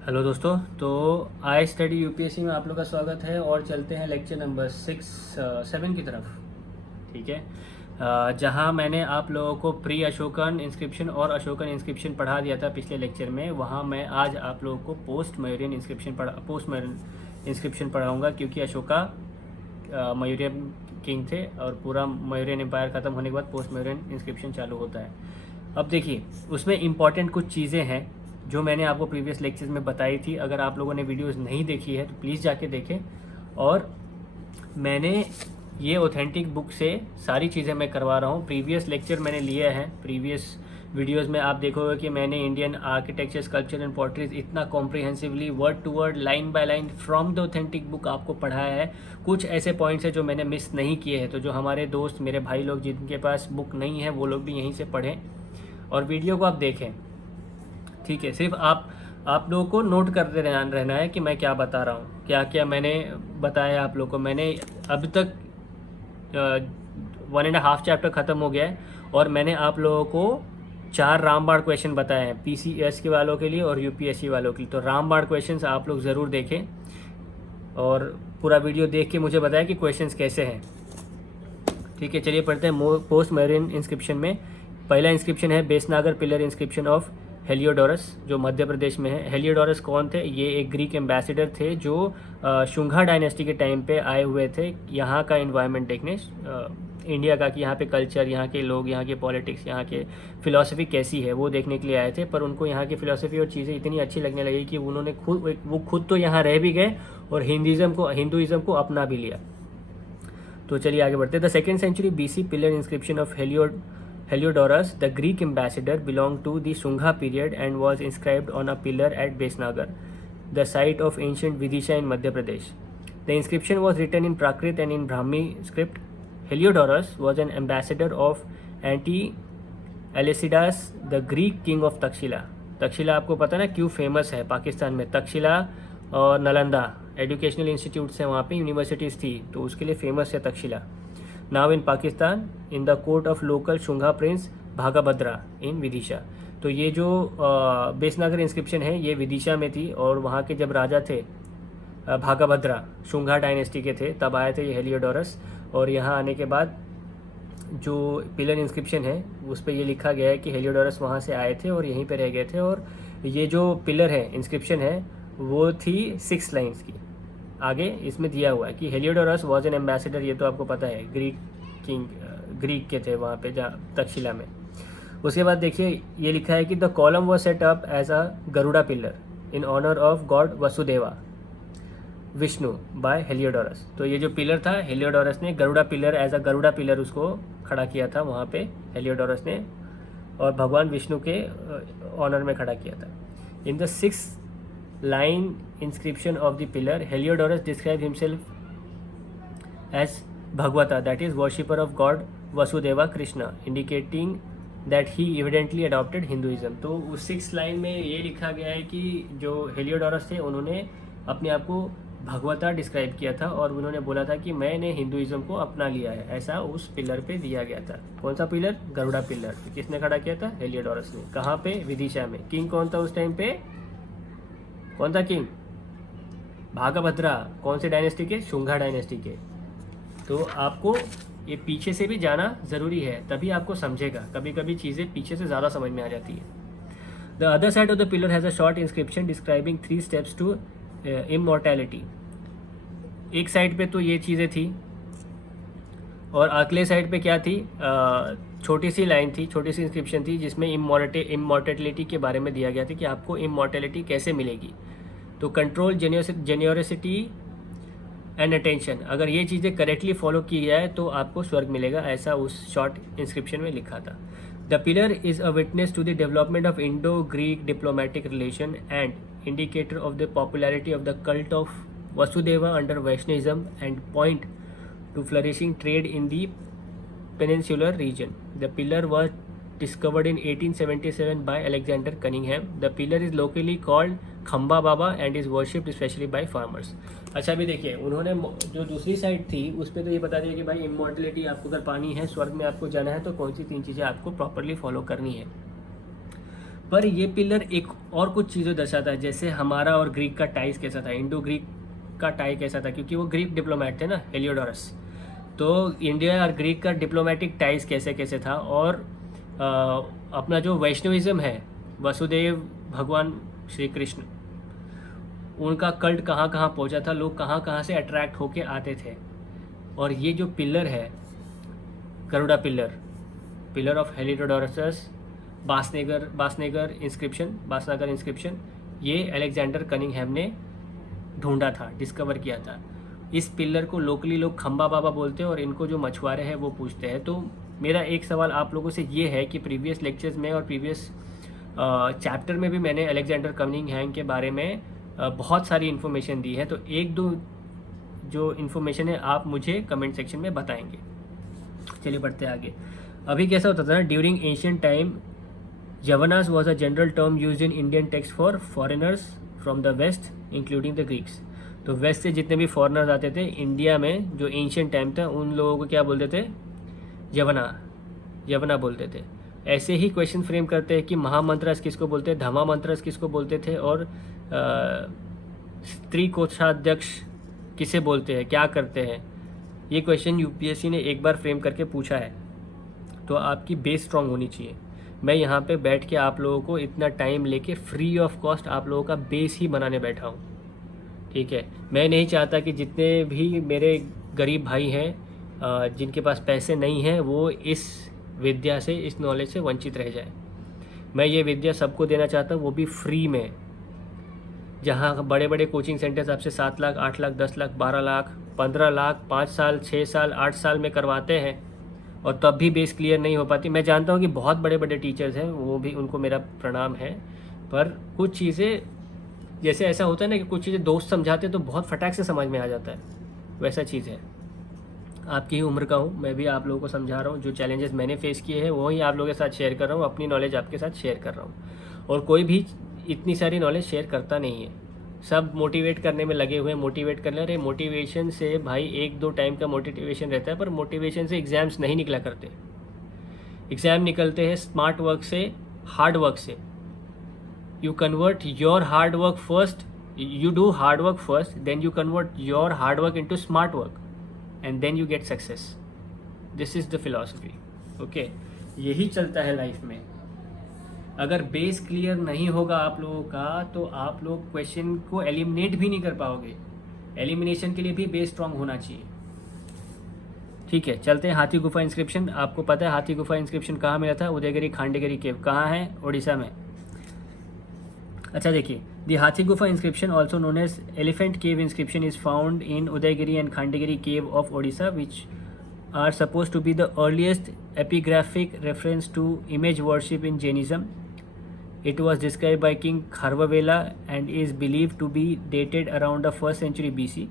Hello दोस्तों। तो I study UPSC में आप लोग का स्वागत है और चलते हैं लेक्चर नंबर 7 की तरफ। ठीक है। जहां मैंने आप लोगों को प्री अशोकन इंस्क्रिप्शन और अशोकन इंस्क्रिप्शन पढ़ा दिया था पिछले लेक्चर में, वहां मैं आज आप लोगों को पोस्ट मयूरियन इंस्क्रिप्शन पढ़ाऊँगा, क्योंकि अशोका मयूरियन किंग थे और पूरा मयूरियन एम्पायर ख़त्म होने के बाद पोस्ट मयूरियन इंस्क्रिप्शन चालू होता है। अब देखिए, उसमें इम्पॉर्टेंट कुछ चीज़ें हैं जो मैंने आपको प्रीवियस लेक्चर्स में बताई थी। अगर आप लोगों ने वीडियोस नहीं देखी है तो प्लीज़ जाके देखें। और मैंने ये ऑथेंटिक बुक से सारी चीज़ें मैं करवा रहा हूँ। प्रीवियस लेक्चर मैंने लिए हैं, प्रीवियस वीडियोस में आप देखोगे कि मैंने Indian architecture, sculpture and portrays इतना comprehensively word to word, line by line from the authentic book आपको पढ़ाया है। कुछ ऐसे पॉइंट्स हैं जो मैंने मिस नहीं किए हैं, तो जो हमारे दोस्त, मेरे भाई लोग जिनके पास बुक नहीं है, वो लोग भी यहीं से पढ़ें और वीडियो को आप देखें। ठीक है। सिर्फ आप लोगों को नोट करते रहना है कि मैं क्या बता रहा हूँ, क्या क्या मैंने बताया आप लोगों को। मैंने अभी तक 1.5 चैप्टर ख़त्म हो गया है और मैंने आप लोगों को 4 रामबाण क्वेश्चन बताए हैं पीसीएस के वालों के लिए और यूपीएससी वालों के लिए। तो रामबाण क्वेश्चन आप लोग ज़रूर देखें और पूरा वीडियो देख के मुझे बताएं कि क्वेश्चंस कैसे हैं। ठीक है, चलिए पढ़ते हैं पोस्ट मरीन इंस्क्रिप्शन में। पहला इंस्क्रिप्शन है बेसनागर पिलर इंस्क्रिप्शन ऑफ हेलियोडोरस, जो मध्य प्रदेश में है। हेलियोडोरस कौन थे? ये एक ग्रीक एम्बेसडर थे जो शुंगा डायनेस्टी के टाइम पे आए हुए थे यहाँ का इन्वायरमेंट देखने, इंडिया का, कि यहाँ पे कल्चर, यहाँ के लोग, यहाँ के पॉलिटिक्स, यहाँ के फिलॉसफी कैसी है वो देखने के लिए आए थे। पर उनको यहाँ की फिलॉसफी और चीज़ें इतनी अच्छी लगने लगी कि उन्होंने वो खुद तो यहाँ रह भी गए और हिंदुइज़्म को अपना भी लिया। तो चलिए आगे बढ़ते हैं। The second century BC pillar inscription of Heliodorus, the Greek ambassador, belonged to the Shunga period and was inscribed on a pillar at Besnagar, the site of ancient Vidisha in Madhya Pradesh. The inscription was written in Prakrit and in Brahmi script. Heliodorus was an ambassador of Anti-Alcidas, the Greek king of Takshila. Takshashila आपको पता ना क्यों famous है पाकिस्तान में? तक्षशिला और Nalanda educational institutes हैं वहाँ पे, यूनिवर्सिटीज़ थी, तो उसके लिए फेमस है Takshashila. Now in Pakistan in the court of local Shunga prince Bhagabhadra in Vidisha. तो ये जो बेसनागर इंस्क्रिप्शन है ये विदिशा में थी और वहाँ के जब राजा थे भागाभद्रा, शुंगा डायनेस्टी के थे, तब आए थे ये हेलियोडोरस। और यहाँ आने के बाद जो पिलर इंस्क्रिप्शन है उस पर ये लिखा गया है कि हेलियोडोरस वहाँ से आए थे और यहीं पे रह गए थे। और ये जो पिलर है, इंस्क्रिप्शन है, वो थी 6 लाइन्स की। आगे इसमें दिया हुआ है कि हेलियोडोरस वॉज एन एम्बेसडर, ये तो आपको पता है, ग्रीक के थे वहाँ पे तक्षशिला में। उसके बाद देखिए ये लिखा है कि the column was set up as a Garuda pillar in honour of god Vasudeva Vishnu by Heliodorus. तो ये जो पिलर था, हेलियोडोरस ने Garuda pillar, as a Garuda pillar उसको खड़ा किया था वहाँ पे हेलियोडोरस ने, और भगवान विष्णु के ऑनर में खड़ा किया था। In the 6th line inscription of the pillar, Heliodorus described himself as Bhagavata, that is worshipper of god Vasudeva Krishna, indicating that he evidently adopted Hinduism. तो उस 6th लाइन में ये लिखा गया है कि जो हेलियोडोरस थे उन्होंने अपने आप को भगवता डिस्क्राइब किया था और उन्होंने बोला था कि मैंने हिंदुइज्म को अपना लिया है, ऐसा उस पिलर पे दिया गया था। कौन सा पिलर? गरुड़ा पिलर। किसने खड़ा किया था? हेलियोडोरस ने। कहाँ पे? विदिशा में। किंग कौन था उस टाइम पे? कौन था किंग? भागाभद्रा। कौन से डायनेस्टी के? शुंगा डायनेस्टी के। तो आपको ये पीछे से भी जाना ज़रूरी है, तभी आपको समझेगा। कभी कभी चीज़ें पीछे से ज़्यादा समझ में आ जाती है। The other side of the pillar has a short inscription describing 3 steps to immortality. एक साइड पे तो ये चीज़ें थी और अगले साइड पे क्या थी? छोटी सी लाइन थी, छोटी सी इंस्क्रिप्शन थी जिसमें इमॉर्टेलिटी के बारे में दिया गया था कि आपको इमॉर्टेलिटी कैसे मिलेगी। तो कंट्रोल, जेन्योसिटी एंड अटेंशन, अगर ये चीज़ें करेक्टली फॉलो की जाए तो आपको स्वर्ग मिलेगा, ऐसा उस शॉर्ट इंस्क्रिप्शन में लिखा था। The pillar is a witness to the development of Indo Greek diplomatic relation and indicator of the popularity of the cult of Vasudeva under Vaishnavism and point to flourishing trade in the peninsular region. The pillar was discovered in 1877 by Alexander Cunningham. The pillar is locally called खम्बा बाबा and is worshipped especially by farmers. अच्छा भी देखिए, उन्होंने जो दूसरी side थी उस पर तो ये बता दिया कि भाई इमॉर्टलिटी, आपको अगर पानी है, स्वर्ग में आपको जाना है, तो कौन सी 3 चीज़ें आपको प्रॉपरली फॉलो करनी है। पर ये पिलर एक और कुछ चीज़ें दर्शाता है, जैसे हमारा और ग्रीक का टाइज कैसा था, इंडो ग्रीक का टाई कैसा था, क्योंकि वो ग्रीक डिप्लोमेट थे ना, हेलियोडोरस। तो इंडिया और ग्रीक का डिप्लोमेटिक टाइज कैसे कैसे था, और अपना जो वैष्णविज्म है, वसुदेव भगवान श्री कृष्ण, उनका कल्ट कहाँ कहाँ पहुँचा था, लोग कहाँ कहाँ से अट्रैक्ट होके आते थे। और ये जो पिलर है, Garuda pillar, pillar of Heliodorus, Besnagar inscription, ये अलेक्जेंडर कनिंघहैम ने ढूंढा था, डिस्कवर किया था। इस पिलर को लोकली लोग खंबा बाबा बोलते हैं, और इनको जो मछुआरे हैं वो पूछते हैं। तो मेरा एक सवाल आप लोगों से ये है कि प्रीवियस लेक्चर्स में और प्रीवियस चैप्टर में भी मैंने अलेक्जेंडर कनिंघहैम के बारे में बहुत सारी इन्फॉर्मेशन दी है, तो एक दो जो इन्फॉर्मेशन है आप मुझे कमेंट सेक्शन में बताएंगे। चलिए बढ़ते आगे। अभी कैसा होता था ना, during ancient time Yavanas was a general term use in Indian text for foreigners from the west including the Greeks. तो वेस्ट से जितने भी फॉरेनर्स आते थे इंडिया में, जो एंशियंट टाइम था, उन लोगों को क्या बोलते थे, यवना बोलते थे। ऐसे ही क्वेश्चन फ्रेम करते हैं कि महामंत्रस किसको बोलते हैं, धमा मंत्रस किसको बोलते थे, और स्त्री कोषाध्यक्ष किसे बोलते हैं, क्या करते हैं। ये क्वेश्चन यूपीएससी ने एक बार फ्रेम करके पूछा है, तो आपकी बेस स्ट्रांग होनी चाहिए। मैं यहाँ पे बैठ के आप लोगों को इतना टाइम लेके फ्री ऑफ कॉस्ट आप लोगों का बेस ही बनाने बैठा हूँ, ठीक है। मैं नहीं चाहता कि जितने भी मेरे गरीब भाई हैं जिनके पास पैसे नहीं हैं, वो इस विद्या से, इस नॉलेज से वंचित रह जाए। मैं ये विद्या सबको देना चाहता हूँ, वो भी फ्री में। जहाँ बड़े बड़े कोचिंग सेंटर्स आपसे 7 लाख, 8 लाख, 10 लाख, 12 लाख, 15 लाख, 5 साल, 6 साल, 8 साल में करवाते हैं, और तब भी बेस क्लियर नहीं हो पाती। मैं जानता हूँ कि बहुत बड़े बड़े टीचर्स हैं, वो भी, उनको मेरा प्रणाम है, पर कुछ चीज़ें जैसे ऐसा होता है ना कि कुछ चीज़ें दोस्त समझाते तो बहुत फटाक से समझ में आ जाता है, वैसा चीज़ है। आपकी ही उम्र का हूँ, मैं भी आप लोगों को समझा रहा हूँ, जो चैलेंजेस मैंने फेस किए हैं वही आप लोगों के साथ शेयर कर रहा हूँ, अपनी नॉलेज आपके साथ शेयर कर रहा हूँ। और कोई भी इतनी सारी नॉलेज शेयर करता नहीं है, सब मोटिवेट करने में लगे हुए हैं, मोटिवेट कर रहे हैं। मोटिवेशन से भाई 1-2 टाइम का मोटिवेशन रहता है, पर मोटिवेशन से एग्ज़ाम्स नहीं निकला करते। एग्ज़ाम निकलते हैं स्मार्ट वर्क से, हार्ड वर्क से। You convert your hard work first, you do hard work first, then you convert your hard work into smart work, and then you get success. This is the philosophy. Okay, यही चलता है life में। अगर base clear नहीं होगा आप लोगों का, तो आप लोग क्वेश्चन को एलिमिनेट भी नहीं कर पाओगे। एलिमिनेशन के लिए भी बेस स्ट्रांग होना चाहिए, ठीक है। चलते हैं हाथी गुफा इंस्क्रिप्शन। आपको पता है हाथी गुफा इंस्क्रिप्शन कहाँ मिला था? उदयगिरी खांडेगिरी केव कहाँ है? उड़ीसा में। अच्छा देखिए, the Hathi Gufa inscription also known as elephant cave inscription is found in Udayagiri and Khandagiri cave of Odisha, which are suppose to be the earliest epigraphic reference to image worship in Jainism. It was described by King Kharvavela and is believed to be dated around the 1st century BC.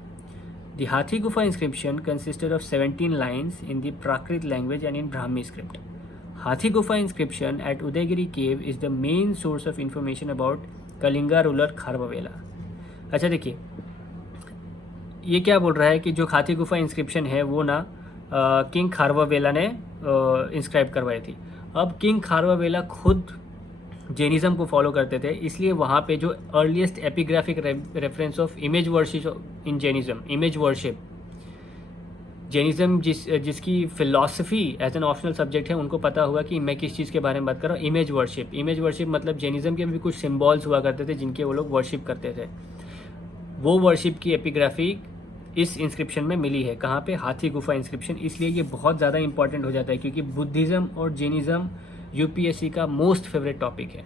The Hathi Gufa inscription consisted of 17 lines in the Prakrit language and in Brahmi script. Hathi Gufa inscription at Udayagiri cave is the main source of information about Kalinga ruler Kharvavela. अच्छा देखिए, ये क्या बोल रहा है कि जो हाथी गुफा इंस्क्रिप्शन है वो ना किंग खारवावेला ने इंस्क्राइब करवाई थी। अब किंग खारवावेला खुद जैनिज़्म को फॉलो करते थे, इसलिए वहाँ पे जो earliest epigraphic reference of image worship in Jainism, image worship, Jainism जिसकी philosophy as an optional subject है, उनको पता होगा कि मैं किस चीज़ के बारे में बात कर रहा हूँ। इमेज वर्शिप, इमेज वर्शिप मतलब जैनिज़्म के भी कुछ सिम्बॉल्स हुआ करते थे जिनके वो लोग वर्शिप करते थे। वो वर्शिप की एपिग्राफी इस इंस्क्रिप्शन में मिली है। कहाँ पे? हाथी गुफा इंस्क्रिप्शन। इसलिए ये बहुत ज़्यादा इंपॉर्टेंट हो जाता है क्योंकि बुद्धिज़्म और जैनिज़्म यूपीएससी का मोस्ट फेवरेट टॉपिक है,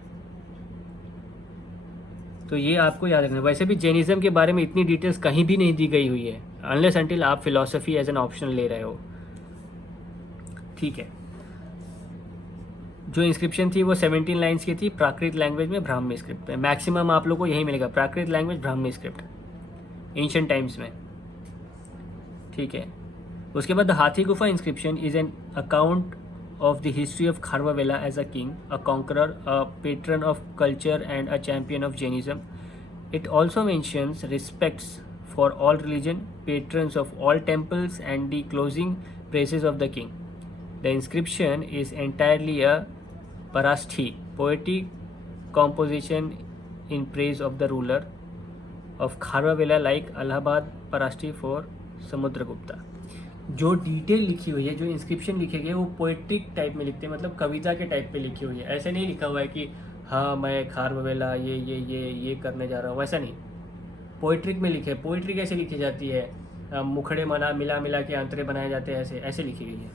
तो ये आपको याद रखना। वैसे भी जैनिज़्म के बारे में इतनी डिटेल्स कहीं भी नहीं दी गई हुई है, अनलेस अनटिल आप फिलॉसफी एज एन ऑप्शन ले रहे हो, ठीक है। जो इंस्क्रिप्शन थी वो 17 लाइन्स की थी, प्राकृत लैंग्वेज में, ब्राह्मी स्क्रिप्ट में। मैक्सिमम आप लोग को यही मिलेगा, Prakrit language, Brahmi script, ancient times में, ठीक है। उसके बाद the Hathi Gufa inscription is an account of the history of Kharvavela as a king, a conqueror, a patron of culture and a champion of Jainism. It also mentions respects for all religion, patrons of all temples and the closing praises of the king. The inscription is entirely a parashthi, poetic composition in praise of the ruler of Kharwavela like Allahabad Parashti for Samudragupta। जो detail लिखी हुई है, जो inscription लिखे गए वो poetic type में लिखते हैं, मतलब कविता के टाइप पे लिखी हुई है। ऐसे नहीं लिखा हुआ है कि हाँ मैं खारवेला ये करने जा रहा हूँ, वैसा नहीं। पोइट्रिक में लिखे। पोइट्री कैसे लिखी जाती है, मुखड़े मिला के अंतरे बनाए जाते हैं, ऐसे लिखी गई है।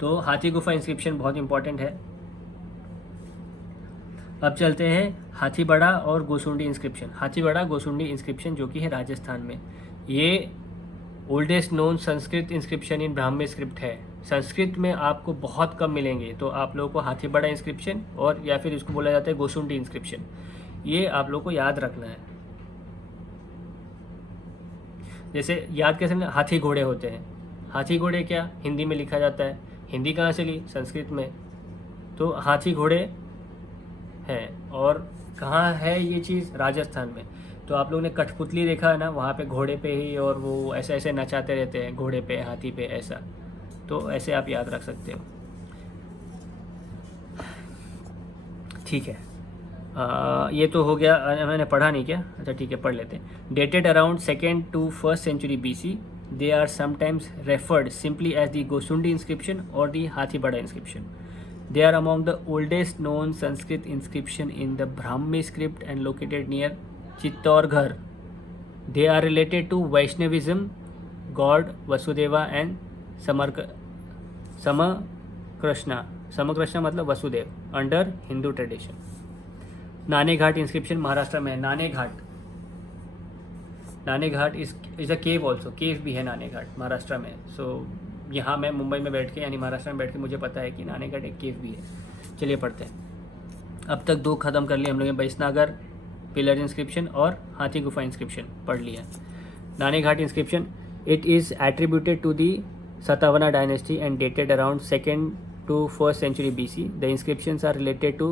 तो हाथी गुफा इंस्क्रिप्शन बहुत इंपॉर्टेंट है। अब चलते हैं हाथीबड़ा और गोसुंडी इंस्क्रिप्शन। हाथीबड़ा गोसुंडी इंस्क्रिप्शन जो कि है राजस्थान में, ये ओल्डेस्ट नोन संस्कृत इंस्क्रिप्शन इन ब्राह्मी स्क्रिप्ट है। संस्कृत में आपको बहुत कम मिलेंगे, तो आप लोगों को हाथीबड़ा इंस्क्रिप्शन और या फिर इसको बोला जाता है गोसुंडी इंस्क्रिप्शन, ये आप लोगों को याद रखना है। जैसे याद कैसे, हाथी घोड़े होते हैं। हाथी घोड़े क्या हिंदी में लिखा जाता है, हिंदी कहाँ से ली, संस्कृत में। तो हाथी घोड़े है, और कहाँ है ये चीज़, राजस्थान में। तो आप लोगों ने कठपुतली देखा है ना, वहाँ पे घोड़े पे ही, और वो ऐसे ऐसे नचाते रहते हैं घोड़े पे, हाथी पे, ऐसा। तो ऐसे आप याद रख सकते हो। ठीक है, ये तो हो गया, मैंने पढ़ा नहीं क्या, अच्छा ठीक है पढ़ लेते हैं। Dated around 2nd to 1st century BC, they are sometimes referred simply as the Gosundi inscription or the Hathibada inscription. They are among the oldest known Sanskrit inscription in the Brahmi script and located near Chittorgarh. They are related to Vaishnavism, God Vasudeva and Samakrishna मतलब Vasudev, under Hindu tradition. नाने घाट inscription Maharashtra में है। नाने घाट is a cave also, केव भी है नाने घाट महाराष्ट्र में। सो यहाँ मैं मुंबई में बैठ के यानी महाराष्ट्र में बैठ के मुझे पता है कि नाने घाट एक केव भी है। चलिए पढ़ते हैं। अब तक 2 ख़त्म कर लिए हम लोग ने, बैसनागर पिलर इंस्क्रिप्शन और हाथी गुफा इंस्क्रिप्शन पढ़ लिया। Naneghat inscription, it is attributed to the Satavahana dynasty and dated around 2nd to 1st century BC. The inscriptions are related to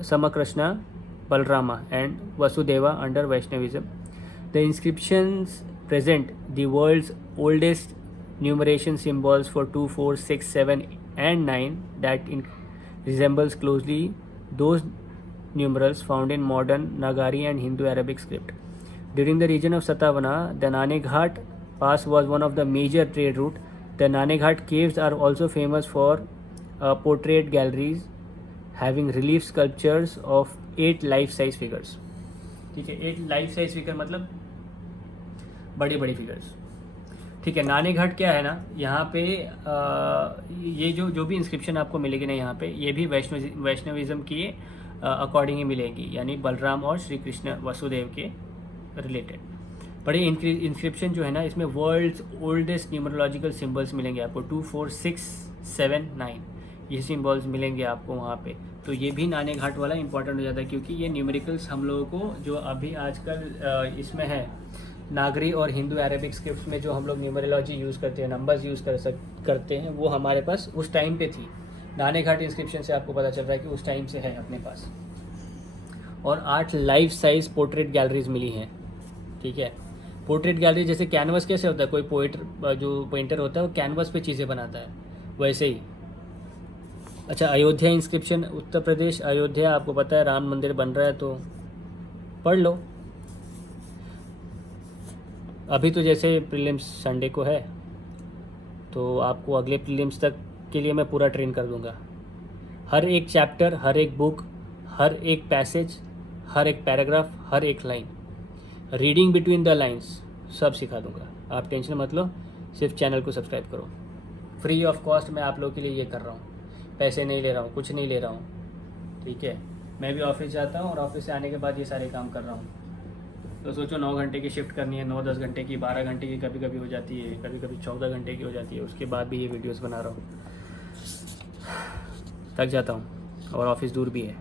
Samakrishna, Balrama and Vasudeva under Vaishnavism. The inscriptions present the world's oldest numeration symbols for 2, 4, 6, 7 and 9 that resembles closely those numerals found in modern Nagari and Hindu Arabic script. During the region of Satavana, the Nane Ghat pass was one of the major trade route. The Nane Ghat caves are also famous for portrait galleries having relief sculptures of 8 life-size figures. ठीक है, 8 life-size figure मतलब बड़ी बड़ी figures. ठीक है, नाने घाट क्या है ना, यहाँ पे ये जो भी इंस्क्रिप्शन आपको मिलेगी ना यहाँ पे, ये भी वैष्णविज्म की अकॉर्डिंग ही मिलेगी, यानी बलराम और श्री कृष्ण वसुदेव के रिलेटेड। बड़े इंस्क्रिप्शन जो है ना, इसमें वर्ल्ड्स ओल्डेस्ट न्यूमरोलॉजिकल सिंबल्स मिलेंगे आपको, 2, 4, 6, 7, 9 ये सिंबल्स मिलेंगे आपको वहाँ पे। तो ये भी नाने घाट वाला इंपॉर्टेंट हो जाता है, क्योंकि ये न्यूमेरिकल्स हम लोगों को जो अभी आजकल इसमें है नागरी और हिंदू अरेबिक स्क्रिप्ट्स में जो हम लोग न्यूमरोलॉजी यूज़ करते हैं, नंबर्स यूज़ करते हैं, वो हमारे पास उस टाइम पे थी। नाने घाट इंस्क्रिप्शन से आपको पता चल रहा है कि उस टाइम से है अपने पास। और 8 लाइफ साइज पोर्ट्रेट गैलरीज मिली हैं। ठीक है, पोर्ट्रेट गैलरी जैसे कैनवस कैसे होता है, कोई पेंटर होता है वो कैनवस पे चीज़ें बनाता है, वैसे ही। अच्छा, अयोध्या इंस्क्रिप्शन, उत्तर प्रदेश अयोध्या, आपको पता है राम मंदिर बन रहा है, तो पढ़ लो। अभी तो जैसे प्रीलिम्स संडे को है, तो आपको अगले प्रीलिम्स तक के लिए मैं पूरा ट्रेन कर दूंगा। हर एक चैप्टर, हर एक बुक, हर एक पैसेज, हर एक पैराग्राफ, हर एक line, reading between the lines सब सिखा दूंगा। आप टेंशन मत लो, सिर्फ चैनल को सब्सक्राइब करो। फ्री ऑफ कॉस्ट मैं आप लोगों के लिए ये कर रहा हूँ, पैसे नहीं ले रहा हूँ, कुछ नहीं ले रहा हूँ। ठीक है, मैं भी ऑफिस जाता हूँ और ऑफिस से आने के बाद ये सारे काम कर रहा हूँ। तो सोचो 9 घंटे की शिफ्ट करनी है, 9-10 घंटे की, 12 घंटे की कभी कभी हो जाती है, कभी कभी 14 घंटे की हो जाती है। उसके बाद भी ये वीडियोस बना रहा हूँ, थक जाता हूँ और ऑफिस दूर भी है।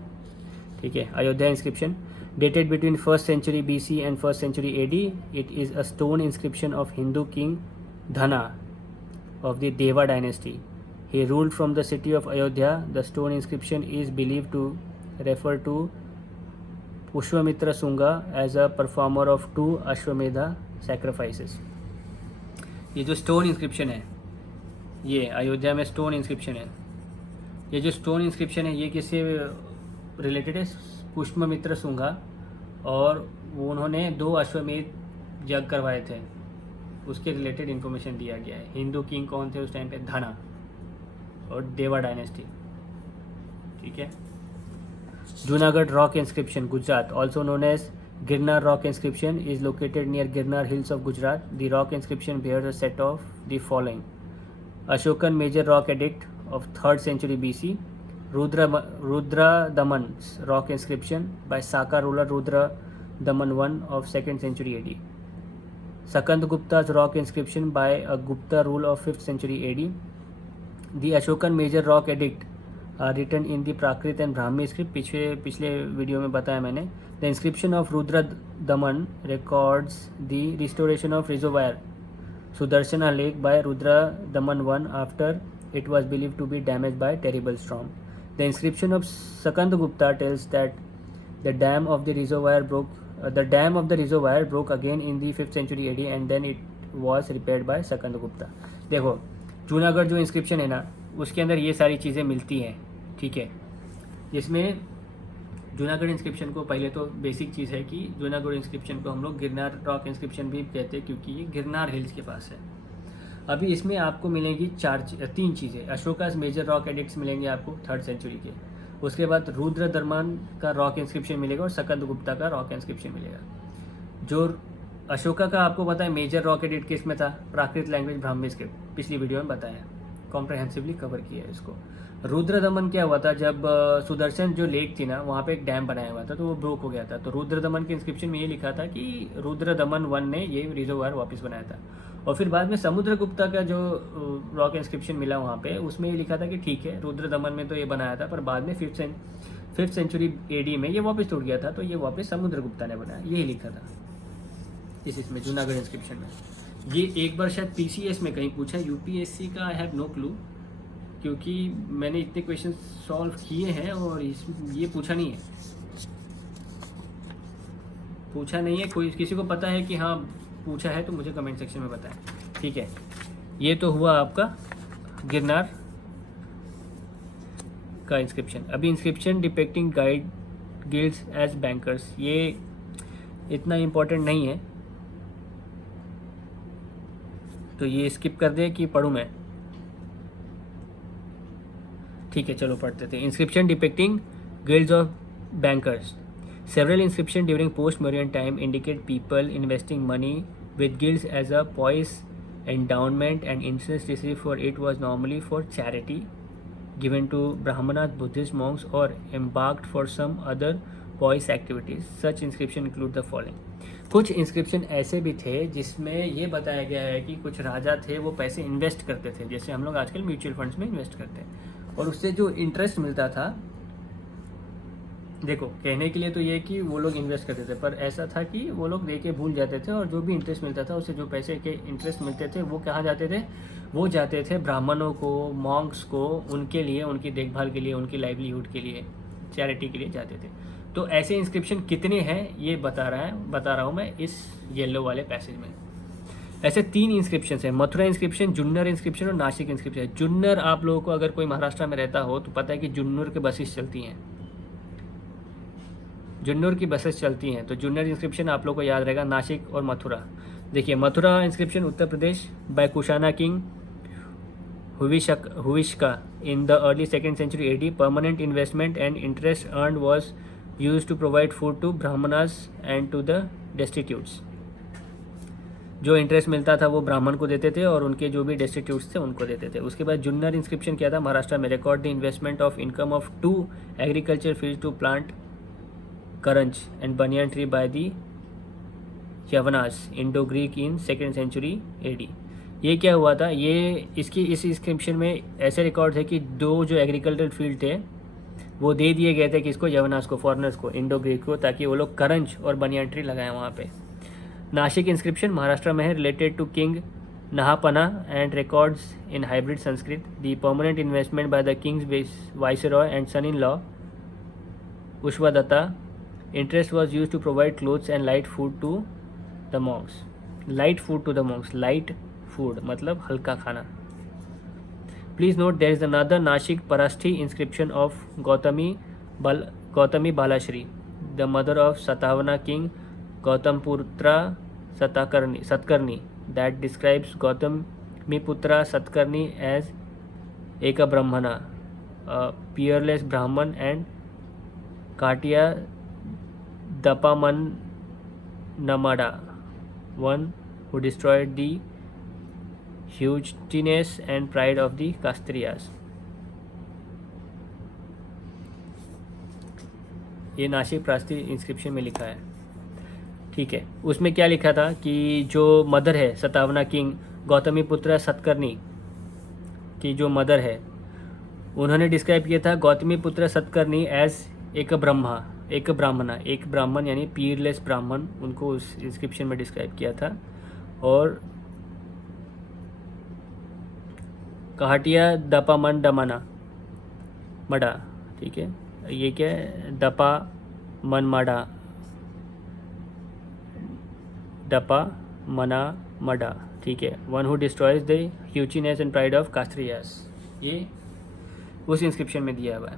ठीक है, Ayodhya inscription, dated between 1st century BC and 1st century AD. It is a stone inscription of Hindu king Dhana of the Deva dynasty. He ruled from the city of Ayodhya. The stone inscription is believed to refer to Pushwamitra Sunga as a performer of 2 Ashwamedha sacrifices. ये जो stone inscription है, ये अयोध्या में stone inscription है। ये जो stone inscription है, ये किससे रिलेटेड है पुष्पमित्र शुंगा, और वो उन्होंने 2 अश्वमेध यज्ञ करवाए थे, उसके रिलेटेड इन्फॉर्मेशन दिया गया है। हिंदू किंग कौन थे उस टाइम पे? धना और देवा डायनेस्टी। ठीक है। Junagadh rock inscription Gujarat, also known as Girnar rock inscription, is located near Girnar hills of Gujarat. The rock inscription bears a set of the following: Ashokan major rock edict of 3rd century BC, Rudra Daman's rock inscription by Saka ruler Rudra Daman I of 2nd century AD, Sakandagupta's rock inscription by a Gupta rule of 5th century AD. The Ashokan major rock edict are written in the Prakrit and Brahmi script, पिछले video में बताया मैंने. The inscription of Rudra Daman records the restoration of reservoir Sudarshana Lake by Rudra Daman I after it was believed to be damaged by terrible storm. The inscription of Sakandagupta tells that the dam of the reservoir broke again in the 5th century AD and then it was repaired by Sakandagupta. देखो जूनागढ़ जो inscription है ना, उसके अंदर ये सारी चीज़ें मिलती हैं. ठीक है. जिसमें जूनागढ़ इंस्क्रिप्शन को पहले तो बेसिक चीज़ है कि जूनागढ़ इंस्क्रिप्शन को हम लोग गिरनार रॉक इंस्क्रिप्शन भी कहते हैं क्योंकि ये गिरनार हिल्स के पास है. अभी इसमें आपको मिलेंगी 3 चीज़ें. अशोकास मेजर रॉक एडिक्ट्स मिलेंगे आपको 3rd सेंचुरी के. उसके बाद रुद्र दमन का रॉक इंस्क्रिप्शन मिलेगा और सकंदगुप्ता का रॉक इंस्क्रिप्शन मिलेगा. जो अशोका का आपको पता है मेजर रॉक एडिट किस में था? प्राकृत लैंग्वेज ब्राह्मी स्क्रिप्ट, पिछली वीडियो में बताया, कॉम्प्रहेंसिवली कवर किया है इसको. रुद्र दमन क्या हुआ था? जब सुदर्शन जो लेक थी ना, वहाँ पे एक डैम बनाया हुआ था तो वो ब्रोक हो गया था. तो रुद्र दमन के इंस्क्रिप्शन में ये लिखा था कि रुद्र दमन 1 ने ये रिजर्वायर वापस बनाया था. और फिर बाद में समुद्रगुप्ता का जो रॉक इंस्क्रिप्शन मिला वहाँ पे, उसमें ये लिखा था कि ठीक है रुद्र दमन में तो ये बनाया था, पर बाद में 5th सेंचुरी AD में ये वापस टूट गया था, तो ये वापस समुद्रगुप्ता ने बनाया. यही लिखा था इसमें जूनागढ़ इंस्क्रिप्शन में. ये एक बार शायद PCS में कहीं पूछा, UPSC का आई हैव नो क्लू, क्योंकि मैंने इतने क्वेश्चन सॉल्व किए हैं और ये पूछा नहीं है. कोई किसी को पता है कि हाँ पूछा है तो मुझे कमेंट सेक्शन में बताएं. ठीक है. ये तो हुआ आपका गिरनार का इंस्क्रिप्शन. अभी inscription depicting guide guilds as bankers, ये इतना इम्पोर्टेंट नहीं है तो ये स्किप कर दे कि पढ़ूँ मैं. ठीक है, चलो पढ़ते थे. Inscription depicting guilds of bankers. Several inscriptions during post-Mauryan time indicate people investing money with guilds as a poise endowment, and interest received for it was normally for charity given to Brahmanas, Buddhist monks, or embarked for some other poise activities. Such inscriptions include the following. कुछ inscription ऐसे भी थे जिसमें ये बताया गया है कि कुछ राजा थे वो पैसे इन्वेस्ट करते थे, जैसे हम लोग आजकल म्यूचुअल फंड्स में इन्वेस्ट करते हैं, और उससे जो इंटरेस्ट मिलता था, देखो कहने के लिए तो ये कि वो लोग इन्वेस्ट करते थे, पर ऐसा था कि वो लोग दे के भूल जाते थे, और जो भी इंटरेस्ट मिलता था उससे जो पैसे के इंटरेस्ट मिलते थे वो कहाँ जाते थे? वो जाते थे ब्राह्मणों को, मॉन्क्स को, उनके लिए, उनकी देखभाल के लिए, उनकी लाइवलीहुड के लिए, चैरिटी के लिए जाते थे. तो ऐसे इंस्क्रिप्शन कितने हैं ये बता रहा हूँ मैं इस येलो वाले पैसेज में. ऐसे 3 इंस्क्रिप्शन हैं: मथुरा इंस्क्रिप्शन, जुन्नर इंस्क्रिप्शन और नासिक इंस्क्रिप्शन. जुन्नर आप लोगों को अगर कोई महाराष्ट्र में रहता हो तो पता है कि जुन्नर के बसेस चलती हैं, जुन्नर की बसेस चलती हैं. तो जुन्नर इंस्क्रिप्शन आप लोगों को याद रहेगा. नासिक और मथुरा. देखिए Mathura inscription Uttar Pradesh by Kushana king Huvishka in the early 2nd century AD. Permanent investment and interest earned was used to provide food to Brahmanas and to the destitutes. जो इंटरेस्ट मिलता था वो ब्राह्मण को देते थे और उनके जो भी डेस्टिट्यूट्स थे उनको देते थे. उसके बाद जुन्नर इंस्क्रिप्शन क्या था? महाराष्ट्र में record the investment of income of 2 agriculture field to plant karanj and banyan tree by the Yavanas Indo Greek in 2nd century AD. ये क्या हुआ था? ये इस इंस्क्रिप्शन में ऐसे रिकॉर्ड है कि 2 जो एग्रीकल्चर फील्ड थे वो दे दिए गए थे किसको? यवनास को, फॉरनर्स को, इंडो ग्रीक को, ताकि वो लोग करंज और बनियान ट्री लगाएं वहाँ पे. नासिक इंस्क्रिप्शन महाराष्ट्र में है, related to king Nahapana and records in hybrid Sanskrit. The permanent investment by the king's viceroy and son in law Ushavadatta. Interest was used to provide clothes and light food to the monks. Light food to the monks. Light food मतलब हल्का खाना. Please note there is another Nashik Parashthi inscription of Gautami Gautami Balashri, the mother of Satavahana king Gautamputra Satkarni, that describes Gautamiputra Satkarni as Eka Brahmana, a peerless Brahman, and Katya Dapamanamada, one who destroyed the haughtiness and pride of the Kastriyas. ये Nashik प्रास्ती inscription में लिखा है, ठीक है। उसमें क्या लिखा था कि जो मदर है सतावना किंग गौतमीपुत्र सतकर्णी की जो मदर है, उन्होंने डिस्क्राइब किया था गौतमीपुत्र सतकर्णी एज एक ब्राह्मण यानी पीरलेस ब्राह्मण, उनको उस इंस्क्रिप्शन में डिस्क्राइब किया था। और कहाटिया दपामन डमाना मडा, ठीक है, ये क्या है, दपा मन मडा, ठीक है, one who destroys the haughtiness and pride of Kshatriyas, ये उस इंस्क्रिप्शन में दिया हुआ है।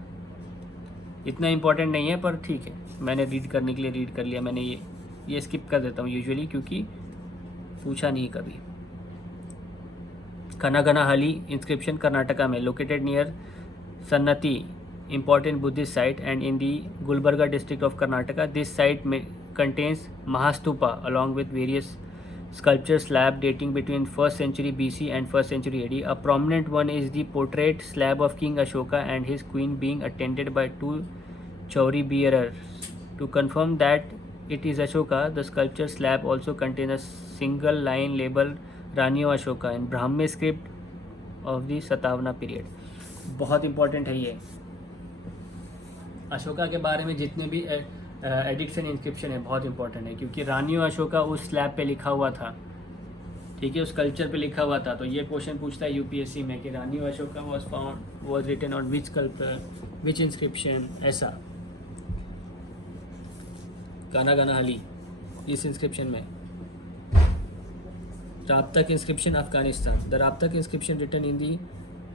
इतना इम्पोर्टेंट नहीं है पर ठीक है, मैंने रीड करने के लिए रीड कर लिया। मैंने ये स्किप कर देता हूँ यूजुअली क्योंकि पूछा नहीं कभी। कनागनाहली इंस्क्रिप्शन कर्नाटका में, located near Sannati, important Buddhist site, and in the Gulbarga district of Karnataka. This site contains Mahastupa along with various sculpture slab dating between 1st century BC and 1st century AD. A prominent one is the portrait slab of King Ashoka and his queen being attended by two chauri bearers. To confirm that it is Ashoka, the sculpture slab also contains a single line labeled Ranyo Ashoka in Brahmi script of the Satavahana period. बहुत important है ये। अशोका के बारे में जितने भी addiction inscription है बहुत इंपॉर्टेंट है, क्योंकि रानियो अशोका उस स्लैब पे लिखा हुआ था, ठीक है, उस कल्चर पे लिखा हुआ था। तो ये क्वेश्चन पूछता है यूपीएससी में कि Ranyo Ashoka was written on which culture, which inscription, ऐसा। कानागनाहली इस इंस्क्रिप्शन में। Rabatak inscription Afghanistan, the Rabatak inscription written in the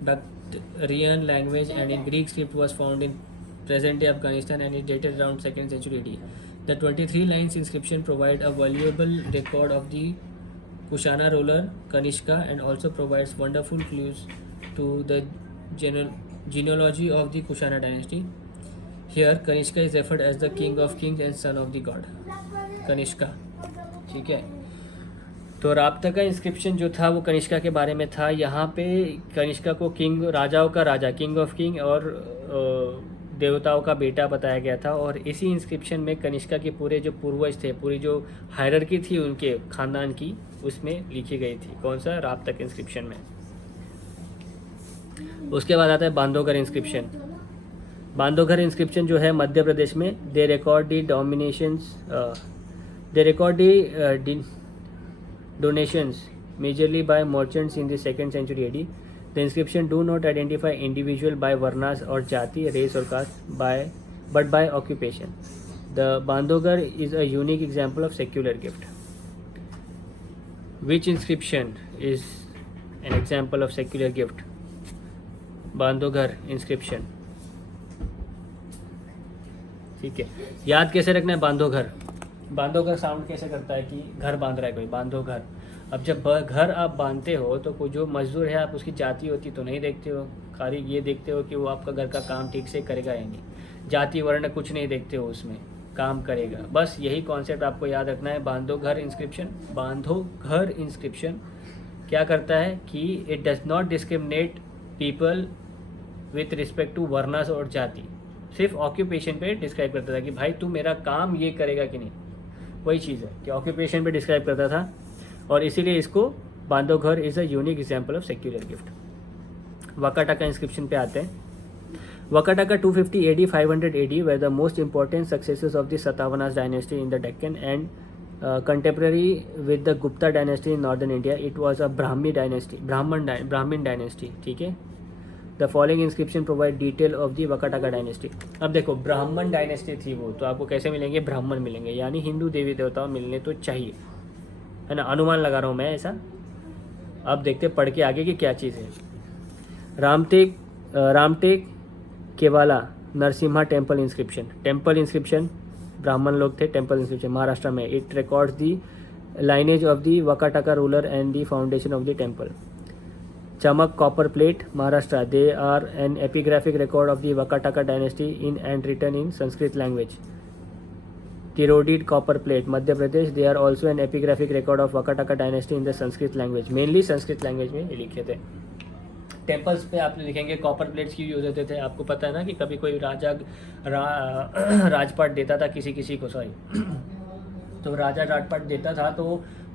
Bactrian language and in Greek script was found in present-day Afghanistan and is dated around 2nd century AD. The 23 lines inscription provide a valuable record of the Kushana ruler Kanishka and also provides wonderful clues to the genealogy of the Kushana dynasty. Here, Kanishka is referred as the king of kings and son of the god. Kanishka, ठीक है। तो राप्ता का inscription जो था वो कनिष्का के बारे में था। यहाँ पे कनिष्का को किंग, राजाओं का राजा, किंग ऑफ किंग और देवताओं का बेटा बताया गया था। और इसी इंस्क्रिप्शन में कनिष्का के पूरे जो पूर्वज थे, पूरी जो हायरार्की थी उनके खानदान की, उसमें लिखी गई थी। कौन सा? राप्तक इंस्क्रिप्शन में। उसके बाद आता है बांधवगढ़ इंस्क्रिप्शन। बांधवगढ़ इंस्क्रिप्शन जो है मध्य प्रदेश में, they record the donations majorly by merchants in the 2nd century AD. The inscription do not identify individual by varnas or jati, race or caste, but by occupation. The Bandhogar is a unique example of secular gift. Which inscription is an example of secular gift? Bandhavgarh inscription, ठीक है। याद कैसे रखना है Bandhavgarh? Bandhavgarh sound कैसे करता है कि घर बांध रहा है कोई, बांधवगढ़। अब जब घर आप बांधते हो तो कोई जो मजदूर है आप उसकी जाति होती तो नहीं देखते हो, खाली ये देखते हो कि वो आपका घर का काम ठीक से करेगा या नहीं। जाति वर्ण कुछ नहीं देखते हो, उसमें काम करेगा। बस यही कॉन्सेप्ट आपको याद रखना है। बांधवगढ़ इंस्क्रिप्शन, बांधवगढ़ इंस्क्रिप्शन क्या करता है कि it does not discriminate people with respect to varnas और जाति, सिर्फ ऑक्यूपेशन पे डिस्क्राइब करता था कि भाई तू मेरा काम ये करेगा कि नहीं। वही चीज़ है कि ऑक्यूपेशन पे डिस्क्राइब करता था, और इसीलिए इसको Bandhavgarh is a unique example of secular gift. Vakataka inscription पे आते हैं। Vakataka 250 AD 500 AD were the most important successors of the Satavahanas dynasty in the Deccan and contemporary with the Gupta dynasty in northern India. It was a Brahmin dynasty, ठीक है। The following inscription provide detail of the Vakataka dynasty. अब देखो ब्राह्मण dynasty थी वो, तो आपको कैसे मिलेंगे? ब्राह्मण मिलेंगे, यानी हिंदू देवी देवताओं मिलने तो चाहिए, है ना। अनुमान लगा रहा हूँ मैं ऐसा। अब देखते पढ़ के आगे कि क्या चीज़ है। रामटेक केवाला नरसिम्हा टेम्पल इंस्क्रिप्शन ब्राह्मण लोग थे, टेम्पल इंस्क्रिप्शन महाराष्ट्र में। It records the lineage of the Vakataka ruler and the foundation of the temple. Chammak copper plate Maharashtra, they are an epigraphic record of the Vakataka dynasty in and written in Sanskrit language. Tirodi copper plate Madhya Pradesh, they are also an epigraphic record of Vakataka dynasty in the Sanskrit language. Mainly Sanskrit language में ये लिखे थे। Temples पे आप लिखेंगे copper plates क्यों use होते थे, आपको पता है ना कि कभी कोई राजा राजपाट देता था किसी को, सॉरी तो राजा राजपाट देता था तो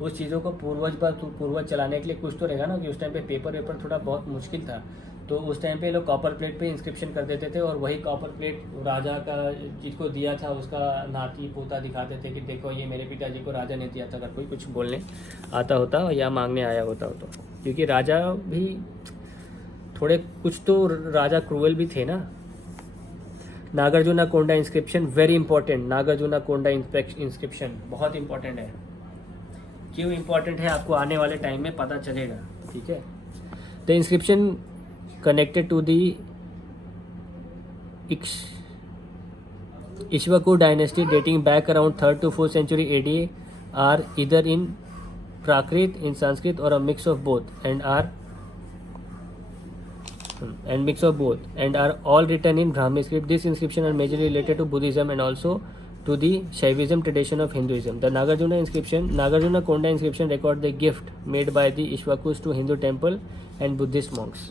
उस चीज़ों को पूर्वज चलाने के लिए कुछ तो रहेगा ना, कि उस टाइम पे पेपर थोड़ा बहुत मुश्किल था, तो उस टाइम पे लोग कॉपर प्लेट पे इंस्क्रिप्शन कर देते थे और वही कॉपर प्लेट राजा का जिसको दिया था उसका नाती पोता दिखाते थे कि देखो ये मेरे पिताजी को राजा ने दिया था, अगर कोई कुछ बोलने आता होता या मांगने आया होता तो। क्योंकि राजा भी थोड़े कुछ तो राजा क्रूअल भी थे ना। नागार्जुना कोंडा इंस्क्रिप्शन वेरी इंपॉर्टेंट, नागार्जुना कोंडा इंस्क्रिप्शन बहुत इंपॉर्टेंट है। क्यों इंपॉर्टेंट है आपको आने वाले टाइम में पता चलेगा, ठीक है। The inscription connected to the Ikshvaku dynasty dating back around 3rd to 4th century AD are either in Prakrit, in Sanskrit or a mix of both and are all written in Brahmi script. This inscription are majorly related to Buddhism and also to the Shaivism tradition of Hinduism. The Nagarjuna Konda inscription record the gift made by the Ishwakus to Hindu temple and Buddhist monks.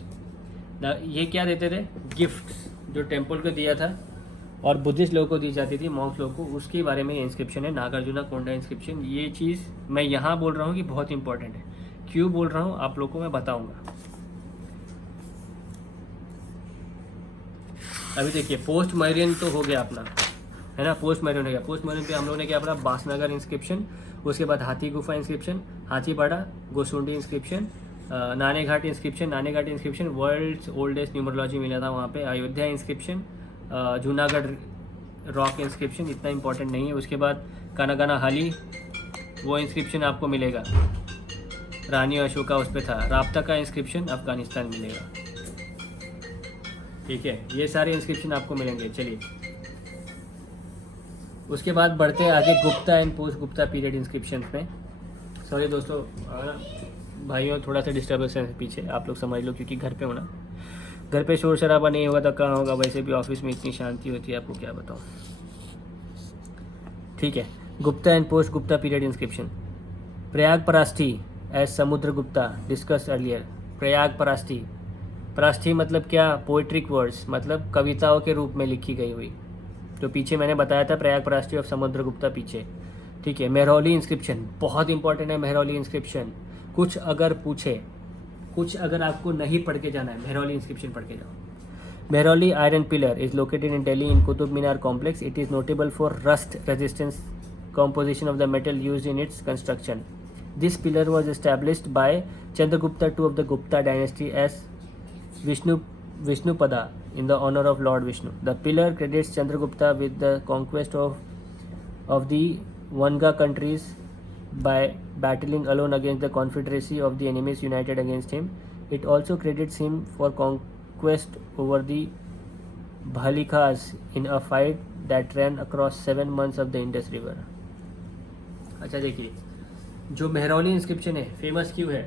ये क्या देते थे, gift जो temple को दिया था और Buddhist लोगों को दी जाती थी, मॉन्क्स लोगों को, उसके बारे में ये इंस्क्रिप्शन है नागार्जुना कोंडा इंस्क्रिप्शन। ये चीज़ मैं यहाँ बोल रहा हूँ कि बहुत इंपॉर्टेंट है। क्यों बोल रहा हूँ आप लोगों को मैं बताऊँगा। अभी देखिए पोस्ट मैरियन तो हो गया अपना, है ना, पोस्ट मैरियन हो गया। पोस्ट मैरियन पे हम लोगों ने क्या पढ़ा, बासनगर इंस्क्रिप्शन, उसके बाद Hathi Gufa inscription, Hathibada Ghosundi inscription, Naneghat inscription world's oldest numerology मिला था वहाँ पे, Ayodhya inscription, Junagadh rock inscription इतना इंपॉर्टेंट नहीं है। उसके बाद कानागाना हाली वो इंस्क्रिप्शन आपको मिलेगा, रानी अशोका उस पर था। राब्ता का इंस्क्रिप्शन अफगानिस्तान मिलेगा, ठीक है। ये सारे इंस्क्रिप्शन आपको मिलेंगे। चलिए उसके बाद बढ़ते हैं आगे Gupta and post Gupta period inscription में। सॉरी दोस्तों, भाइयों थोड़ा सा डिस्टर्बेंस है पीछे, आप लोग समझ लो, क्योंकि घर पे होना, घर पे शोर शराबा नहीं होगा तो कहाँ होगा। वैसे भी ऑफिस में इतनी शांति होती है, आपको क्या बताऊँ, ठीक है। Gupta and post Gupta period inscription. Prayag Prashasti as Samudra Gupta discuss earlier. Prayag Prashasti मतलब क्या, पोइट्रिक वर्ड्स, मतलब कविताओं के रूप में लिखी गई हुई, तो पीछे मैंने बताया था प्रयाग परास्थी ऑफ समुद्र गुप्ता पीछे, ठीक है। मेहरौली इंस्क्रिप्शन बहुत इंपॉर्टेंट है। मेहरौली इंस्क्रिप्शन कुछ अगर पूछे, कुछ अगर आपको नहीं पढ़ के जाना है, मेहरौली इंस्क्रिप्शन पढ़ के जाओ। Mehrauli iron pillar is located in Delhi in Qutub Minar complex. It is notable for rust resistance composition of the metal used in its construction. This pillar was established by Chandragupta II of the Gupta dynasty as Vishnupada in the honor of Lord Vishnu. The pillar credits Chandragupta with the conquest of the Vanga countries by battling alone against the confederacy of the enemies united against him. It also credits him for conquest over the Bhalikas in a fight that ran across 7 months of the Indus River. अच्छा देखिए, जो Mehrauli inscription है famous क्यों है,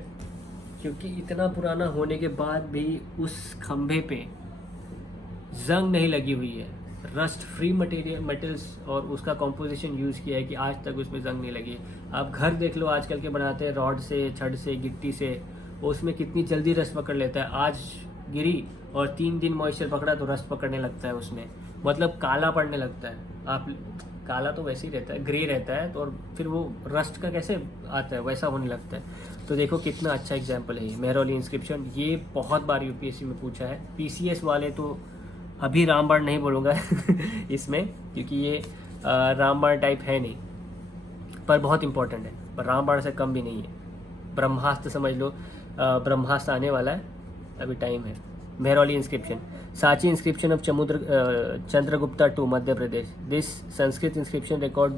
क्योंकि इतना पुराना होने के बाद भी उस खंभे पे जंग नहीं लगी हुई है। रस्ट फ्री मेटल्स और उसका कॉम्पोजिशन यूज़ किया है कि आज तक उसमें जंग नहीं लगी। आप घर देख लो आजकल के बनाते हैं रॉड से, छड़ से, गिट्टी से, उसमें कितनी जल्दी रस्ट पकड़ लेता है। आज गिरी और 3 दिन मॉइस्चर पकड़ा तो रस्ट पकड़ने लगता है उसमें, मतलब काला पड़ने लगता है। आप काला तो वैसे ही रहता है, ग्रे रहता है, तो और फिर वो रस्ट का कैसे आता है, वैसा होने लगता है। तो देखो कितना अच्छा एग्जाम्पल है ये मेहरौली इंस्क्रिप्शन। ये बहुत बार यूपीएससी में पूछा है। पीसीएस वाले तो अभी रामबाण नहीं बोलूँगा इसमें, क्योंकि ये रामबाण टाइप है नहीं, पर बहुत इंपॉर्टेंट है, पर रामबाण से कम भी नहीं है। ब्रह्मास्त्र समझ लो, ब्रह्मास्त्र आने वाला है, अभी टाइम है। Mehrauli inscription. Sanchi inscription of Chandragupta II Madhya Pradesh. This Sanskrit inscription record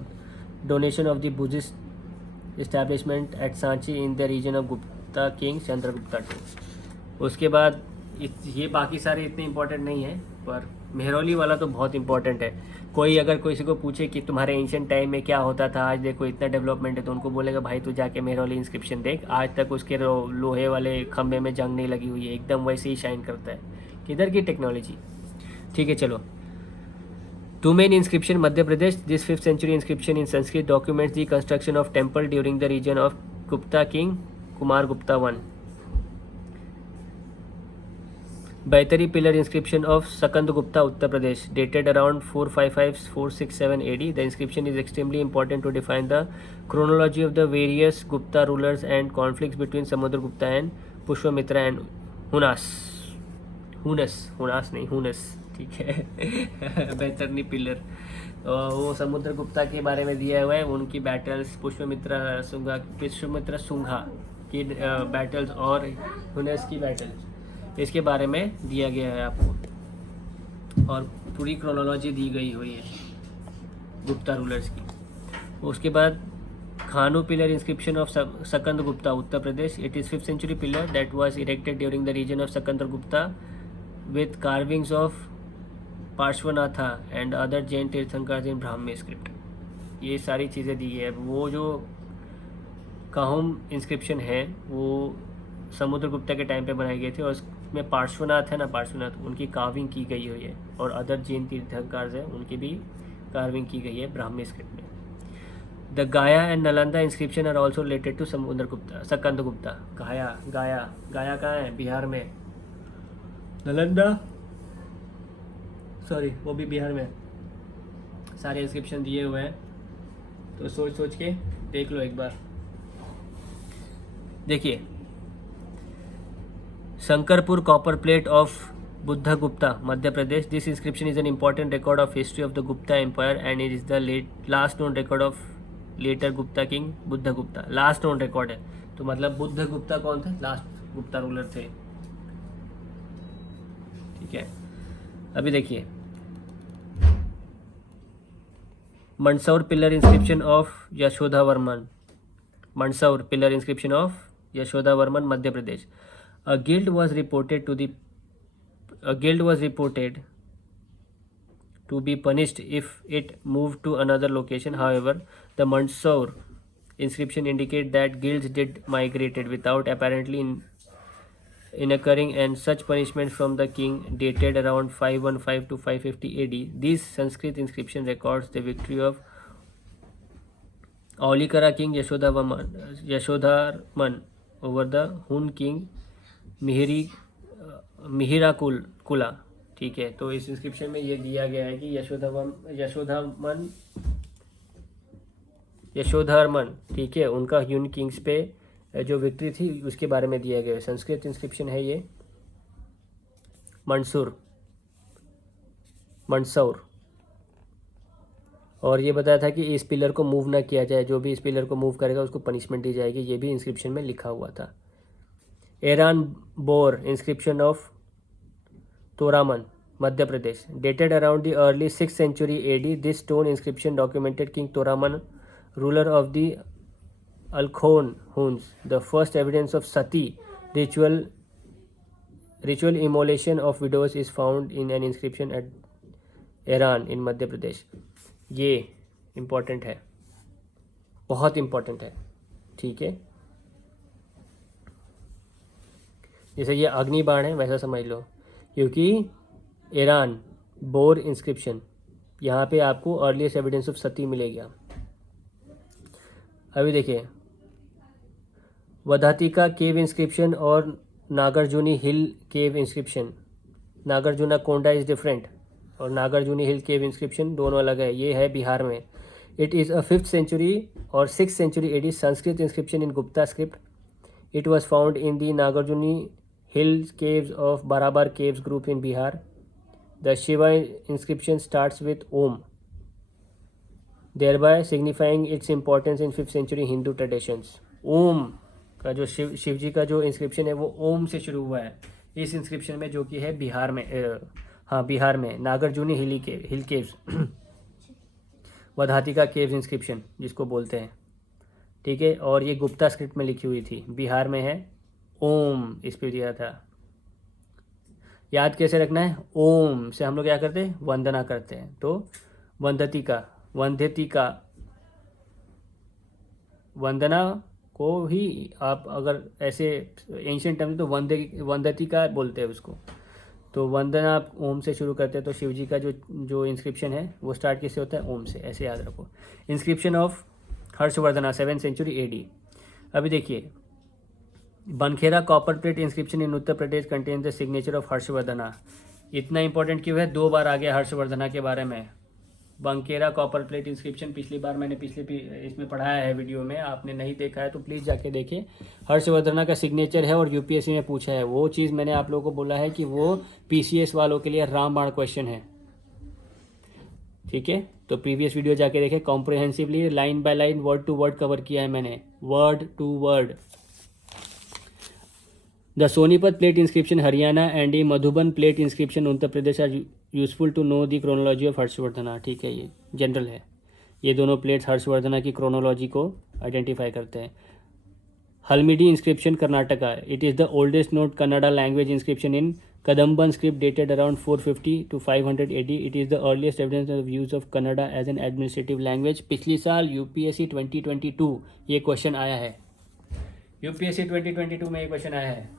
donation of the Buddhist establishment at Sanchi in the reason of Gupta king Chandragupta II। उसके बाद ये बाकी सारे इतने इंपॉर्टेंट नहीं है, पर मेहरौली वाला तो बहुत इंपॉर्टेंट है। कोई अगर किसी को पूछे कि तुम्हारे एंशियंट टाइम में क्या होता था, आज देखो इतना डेवलपमेंट है, तो उनको बोलेगा भाई तू जाके मेहरौली इंस्क्रिप्शन देख, आज तक उसके लोहे वाले खंभे में जंग नहीं लगी हुई है, एकदम वैसे ही शाइन करता है। किधर की टेक्नोलॉजी। ठीक है चलो। Tumain inscription Madhya Pradesh, this 5th century inscription in Sanskrit documents the construction of temple during the region of Gupta king Kumar Gupta I. Baitari pillar inscription of Sakand Gupta, Uttar Pradesh, dated around 455-467 AD. The inscription is extremely important to define the chronology of the various Gupta rulers and conflicts between Samudragupta and Pushpamitra and Hunas. हुनस नहीं, हुनस, ठीक है। Baitarani pillar, वो समुद्रगुप्ता के बारे में दिया हुआ है, उनकी बैटल्स, पुष्पमित्रा सुंघा की बैटल्स और हुनस की बैटल्स, इसके बारे में दिया गया है आपको, और पूरी क्रोनोलॉजी दी गई हुई है गुप्ता रूलर्स की। उसके बाद Kahaum pillar inscription of Skanda Gupta, Uttar Pradesh. It is 5th century pillar that was erected during the reason of Skanda Gupta with carvings of Parshvanatha and other Jain tirthankar in Brahmi script. ये सारी चीज़ें दी है। वो जो काहुम इंस्क्रिप्शन है वो समुद्रगुप्ता के टाइम पे बनाई गई थी, और उसमें पार्श्वनाथ है ना, पार्श्वनाथ, उनकी कार्विंग की गई हुई है, और अदर जैन तीर्थंकर हैं उनकी भी कार्विंग की गई है ब्राह्मी स्क्रिप्ट में। The Gaya and Nalanda inscription are also related to Samudragupta, Skanda Gupta. Gaya कहाँ है? बिहार में। नालंदा, सॉरी, वो भी बिहार में। सारे इंस्क्रिप्शन दिए हुए हैं, तो सोच के देख लो एक बार। देखिए, Shankarpur copper plate of Buddhagupta, Madhya Pradesh. This inscription is an important record of history of the Gupta empire and it is the last known record of later Gupta king Buddhagupta. Last known record है, तो मतलब बुद्धगुप्ता कौन थे? लास्ट गुप्ता रूलर थे। ठीक है, अभी देखिए, Mandsaur pillar inscription of Yashodharman, Mandsaur pillar inscription of Yashodharman, Madhya Pradesh. A guild was reported to be punished if it moved to another location. However, the Mandsaur inscription indicate that guilds did migrated without apparently in occurring, and such punishment from the king dated around 515 to 550 AD. This Sanskrit inscription records the victory of Aulikara king Yashodharman over the Hun king Mihirakula. ठीक है, तो इस inscription में ये दिया गया है कि यशोधर्मन, ठीक है, उनका ह्यून किंग्स पे जो विक्ट्री थी उसके बारे में दिया गया है। संस्कृत इंस्क्रिप्शन है ये, मंदसौर, और ये बताया था कि इस पिलर को मूव ना किया जाए, जो भी इस पिलर को मूव करेगा उसको पनिशमेंट दी जाएगी, ये भी इंस्क्रिप्शन में लिखा हुआ था। Eran boar inscription of Toramana, Madhya Pradesh, dated around the early 6th century AD. This stone inscription documented king Toramana, ruler of the Alkhon Huns, the first evidence of sati ritual immolation of widows is found in an inscription at एरान इन मध्य प्रदेश। ये important है, बहुत important है। ठीक है, जैसे ये अग्नि बाण है वैसा समझ लो, क्योंकि ईरान बोर इंस्क्रिप्शन, यहाँ पे आपको अर्लीस्ट एविडेंस ऑफ सती मिलेगा। अभी देखिए, वधातिका केव इंस्क्रिप्शन और Nagarjuni hill cave inscription. Nagarjuna Konda is different और नागार्जुनी हिल केव इंस्क्रिप्शन दोनों अलग है। ये है बिहार में। It is a 5th century और 6th century AD Sanskrit inscription in Gupta script. It was found in the Nagarjuni hill caves of Barabar caves group in Bihar. The Shiva inscription starts with Om, thereby signifying its importance in 5th century Hindu traditions. Om का जो शिव जी का जो inscription है वो ओम से शुरू हुआ है इस इंस्क्रिप्शन में, जो कि है बिहार में, बिहार में नागार्जुनी हिल केव्स, वधातिका केव्स इंस्क्रिप्शन जिसको बोलते हैं। ठीक है, और ये गुप्ता स्क्रिप्ट में लिखी हुई थी, बिहार में है, ओम इस पे दिया था। याद कैसे रखना है, ओम से हम लोग क्या करते हैं, वंदना करते हैं। तो वंदती का, वंध्यती का, वंदना को ही आप अगर ऐसे एंशियंट टर्म तो वंदती का बोलते हैं उसको। तो वंदना आप ओम से शुरू करते हैं। तो शिव जी का जो जो इंस्क्रिप्शन है वो स्टार्ट किससे होता है, ओम से, ऐसे याद रखो। Inscription of Harshavardhana 7th century AD। अभी देखिए, Banskhera copper plate inscription in Uttar Pradesh contain the signature of Harshavardhana. इतना इंपॉर्टेंट क्यों है, 2 बार आ गया हर्षवर्धना के बारे में। बंकेरा कॉपर प्लेट इंस्क्रिप्शन पिछली बार मैंने इसमें पढ़ाया है वीडियो में, आपने नहीं देखा है तो प्लीज़ जाके देखें। हर्षवर्धना का सिग्नेचर है और यूपीएससी ने पूछा है। वो चीज़ मैंने आप लोगों को बोला है कि वो पीसीएस वालों के लिए रामबाण क्वेश्चन है, ठीक है। तो प्रीवियस वीडियो जाके देखें, comprehensively line by line word to word cover किया है मैंने, word to word. The Sonipat plate inscription Haryana and the Madhuban plate inscription Uttar Pradesh are useful to know the chronology of Harshavardhana. ठीक है, ये जनरल है। ये दोनों प्लेट्स हर्षवर्धना की क्रोनोलॉजी को आइडेंटिफाई करते हैं। Halmidi inscription Karnataka, it is the oldest known Kannada language inscription in Kadamban script dated around 450 to 500 AD। It is the earliest evidence of use of Kannada as an administrative language. पिछली साल यूपीएससी 2022 ये क्वेश्चन आया है, UPSC 2022 में ये क्वेश्चन आया है।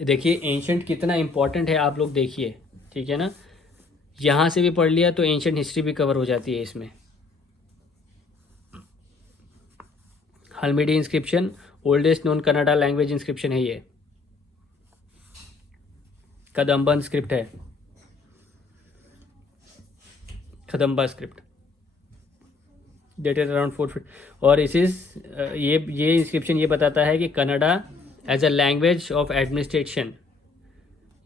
देखिए एंशंट कितना इंपॉर्टेंट है, आप लोग देखिए, ठीक है ना। यहाँ से भी पढ़ लिया तो एंशंट हिस्ट्री भी कवर हो जाती है इसमें। Halmidi inscription oldest known Kannada language inscription है ये, कदम्बन स्क्रिप्ट है, कदम्बा स्क्रिप्ट डेटेड अराउंड 450। और इस ये इंस्क्रिप्शन ये बताता है कि Kannada as a language of administration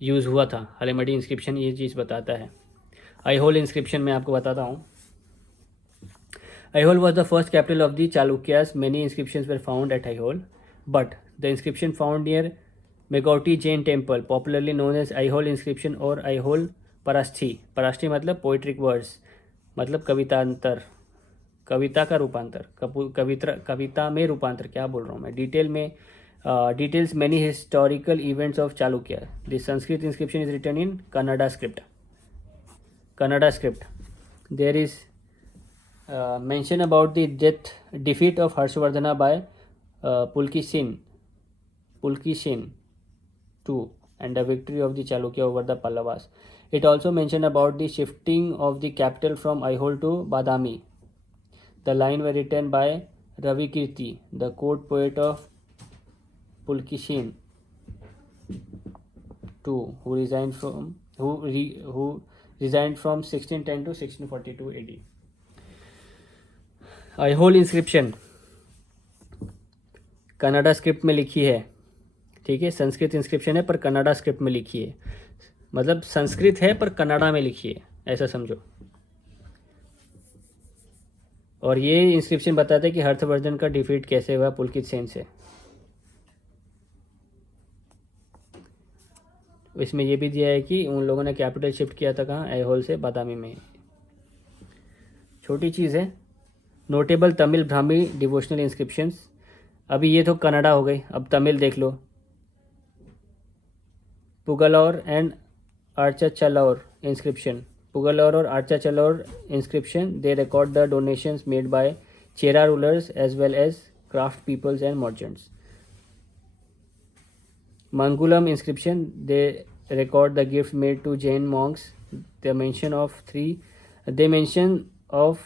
use हुआ था। हल्मिडी इंस्क्रिप्शन ये चीज़ बताता है। आईहोल इंस्क्रिप्शन में आपको बताता हूँ। Aihole was the first capital of the Chalukyas. Many inscriptions were found at Aihole, but the inscription found near Megauti Jain Temple, popularly known as Aihole inscription or Aihole Parashthi. Parashthi मतलब poetic words, मतलब कवितांतर, कविता का रूपांतर, कविता में रूपांतर, क्या बोल रहा हूँ मैं, details many historical events of Chalukya. The Sanskrit inscription is written in Kannada script. Kannada script. There is mention about the defeat of Harshvardhana by Pulkishin II and the victory of the Chalukya over the Pallavas. It also mentioned about the shifting of the capital from Aihole to Badami. The lines were written by Ravi Kirti, the court poet of Pulkishin II, who resigned from 1610 to 1642 AD. Aihole inscription Kannada script में लिखी है, ठीक है। Sanskrit inscription है पर Kannada script में लिखी है, मतलब संस्कृत है पर कन्नड़ा में लिखी है, ऐसा समझो। और ये इंस्क्रिप्शन बताता है कि हर्षवर्धन का डिफीट कैसे हुआ पुलकित सेन से। इसमें ये भी दिया है कि उन लोगों ने कैपिटल शिफ्ट किया था कहाँ, आईहोल से बादामी में। छोटी चीज़ है। Notable Tamil Brahmi devotional inscriptions. अभी ये तो कन्नड़ा हो गई, अब तमिल देख लो। पुगलौर एंड आर्चाचलौर इंस्क्रिप्शन। पुगलौर और Arachalur inscription, they record the donations made by Chera rulers as well as craft peoples and merchants. Mangulam inscription, they record the gift made to Jain monks. they mention of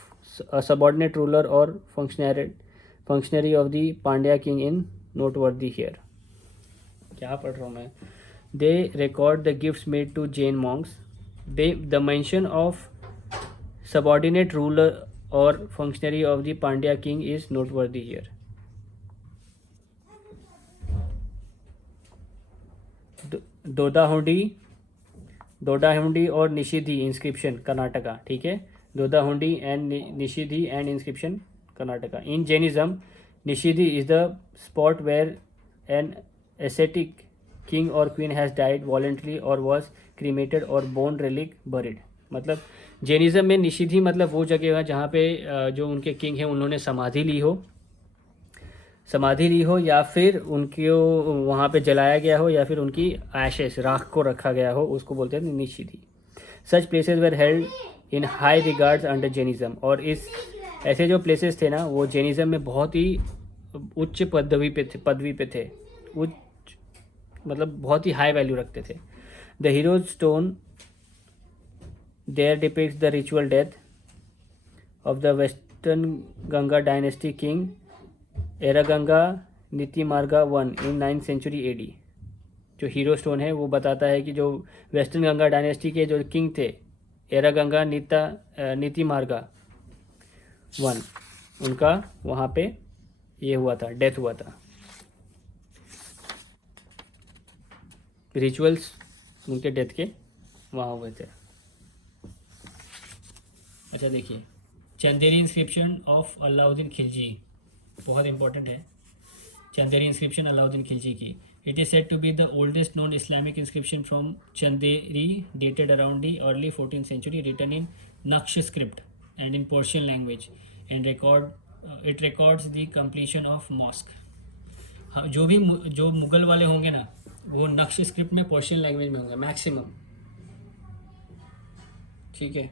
a subordinate ruler or functionary of the Pandya king in noteworthy here. क्या पढ़ रहा हूँ मैं? They record the gifts made to Jain monks. The mention of subordinate ruler or functionary of the Pandya king is noteworthy here. दोडाहुंडी और निषिद्धि inscription Karnataka, ठीक है। Doddahundi and nishidhi and inscription Karnataka. In Jainism, nishidhi is the spot where an ascetic king और queen has died voluntarily और was cremated और bone relic buried. मतलब जैनिज्म में निषिद्धि मतलब वो जगह है जहाँ पे जो उनके किंग हैं उन्होंने समाधि ली हो, समाधि ली हो, या फिर उनको वहाँ पे जलाया गया हो, या फिर उनकी एशेस राख को रखा गया हो, उसको बोलते हैं nishiti. Such places were held in high regards under Jainism. और इस ऐसे जो प्लेसेस थे ना वो जैनिज्म में बहुत ही उच्च पदवी पे थे, उच्च मतलब बहुत ही हाई वैल्यू रखते थे। The hero's stone there depicts the ritual death of the western Ganga dynasty king Ereganga Nitimarga one in 9th century AD। जो हीरो स्टोन है वो बताता है कि जो वेस्टर्न गंगा डायनेस्टी के जो किंग थे एरागंगा नीतिमार्गा वन, उनका वहाँ पे ये हुआ था, डेथ हुआ था। रिचुअल्स उनके डेथ के वहाँ हुए थे। अच्छा देखिए, चंदेरी इंस्क्रिप्शन ऑफ अलाउद्दीन खिलजी बहुत इंपॉर्टेंट है। चंदेरी इंस्क्रिप्शन अलाउद्दीन खिलजी की, it is said to be the oldest known Islamic inscription from Chanderi, dated around the early 14th century, written in नक्श script and in Persian language and it records the completion of mosque. जो भी जो मुगल वाले होंगे ना वो नक्श script में पर्शियन लैंग्वेज में होंगे मैक्सिमम, ठीक है।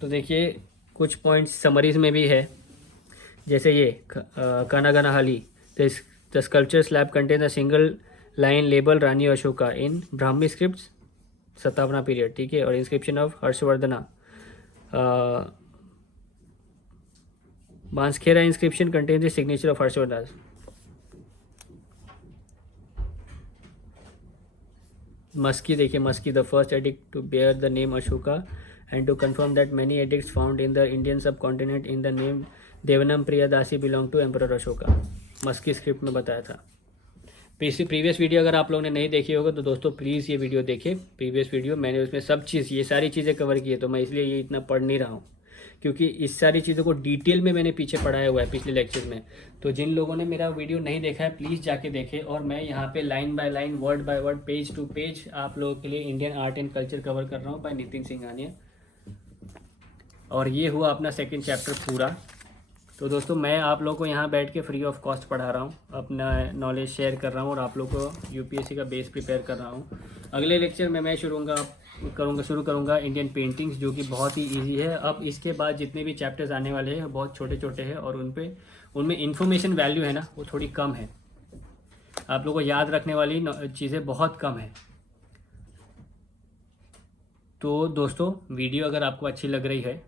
तो देखिए कुछ पॉइंट्स समरीज में भी है, जैसे ये Kanaganahalli, the sculpture slab contain a single line label Rani Ashoka in Brahmi scripts Satavahana period, ठीक है। और inscription of Harshavardhana Banskhera inscription contain the signature of Harshavardhan. Maski देखिए, Maski the first edict to bear the name Ashoka and to confirm that many edicts found in the Indian subcontinent in the name Devanam Priyadasi belong to emperor Ashoka. Maski script में बताया था। Previous video अगर आप लोगों ने नहीं देखी होगा तो दोस्तों प्लीज़ ये वीडियो देखें। प्रीवियस वीडियो मैंने उसमें सब चीज़ ये सारी चीज़ें कवर की है, तो मैं इसलिए ये इतना पढ़ नहीं रहा हूँ क्योंकि इस सारी चीज़ों को डिटेल में मैंने पीछे पढ़ाया हुआ है पिछले लेक्चर में। तो जिन लोगों ने मेरा वीडियो नहीं देखा है प्लीज़ जाके देखें। और मैं यहाँ पे line by line, word by word, page to page आप लोगों के लिए Indian art and culture cover कर रहा हूँ बाय नितिन सिंघानिया। और ये हुआ अपना सेकंड चैप्टर पूरा। तो दोस्तों मैं आप लोगों को यहाँ बैठ के फ्री ऑफ कॉस्ट पढ़ा रहा हूँ, अपना नॉलेज शेयर कर रहा हूँ और आप लोगों को यूपीएससी का बेस प्रिपेयर कर रहा हूँ। अगले लेक्चर में मैं शुरू करूँगा इंडियन पेंटिंग्स, जो कि बहुत ही ईजी है। अब इसके बाद जितने भी चैप्टर्स आने वाले हैं बहुत छोटे छोटे हैं और उनमें इन्फॉर्मेशन वैल्यू है ना वो थोड़ी कम है, आप लोगों को याद रखने वाली चीज़ें बहुत कम है। तो दोस्तों वीडियो अगर आपको अच्छी लग रही है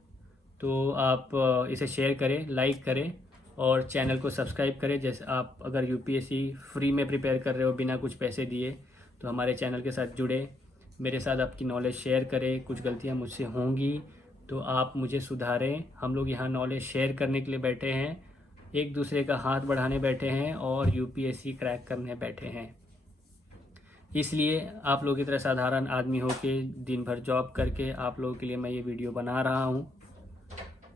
तो आप इसे शेयर करें, लाइक करें और चैनल को सब्सक्राइब करें। जैसे आप अगर यूपीएससी फ्री में प्रिपेयर कर रहे हो बिना कुछ पैसे दिए तो हमारे चैनल के साथ जुड़े, मेरे साथ आपकी नॉलेज शेयर करें। कुछ गलतियां मुझसे होंगी तो आप मुझे सुधारें। हम लोग यहाँ नॉलेज शेयर करने के लिए बैठे हैं, एक दूसरे का हाथ बढ़ाने बैठे हैं और यूपीएससी क्रैक करने बैठे हैं। इसलिए आप लोगों की तरह साधारण आदमी हो के दिन भर जॉब करके आप लोगों के लिए मैं ये वीडियो बना रहा हूँ।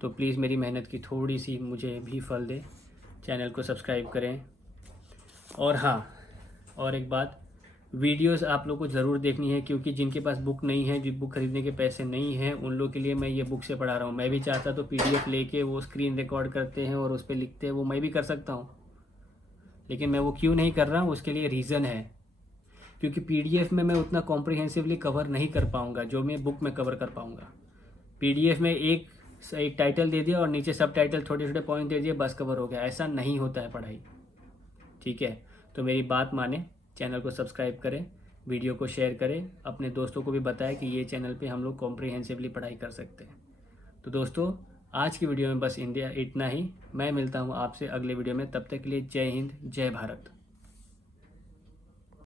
तो प्लीज़ मेरी मेहनत की थोड़ी सी मुझे भी फल दे, चैनल को सब्सक्राइब करें। और हाँ, और एक बात, वीडियोस आप लोग को ज़रूर देखनी है क्योंकि जिनके पास बुक नहीं है, जिन बुक खरीदने के पैसे नहीं हैं, उन लोग के लिए मैं ये बुक से पढ़ा रहा हूँ। मैं भी चाहता तो PDF लेके वो स्क्रीन रिकॉर्ड करते हैं और उस पर लिखते हैं, वो मैं भी कर सकता हूँ, लेकिन मैं वो क्यों नहीं कर रहा हूँ उसके लिए रीज़न है, क्योंकि PDF में मैं उतना कॉम्प्रिहेंसिवली कवर नहीं कर पाऊँगा जो मैं बुक में कवर कर पाऊँगा। PDF में एक टाइटल दे दिया और नीचे सब टाइटल छोटे छोटे पॉइंट दे दिए, बस कवर हो गया। ऐसा नहीं होता है पढ़ाई, ठीक है। तो मेरी बात माने, चैनल को सब्सक्राइब करें, वीडियो को शेयर करें, अपने दोस्तों को भी बताएं कि ये चैनल पे हम लोग कॉम्प्रिहेंसिवली पढ़ाई कर सकते हैं। तो दोस्तों आज की वीडियो में बस इतना ही। मैं मिलता हूँ आपसे अगले वीडियो में, तब तक के लिए जय हिंद, जय भारत।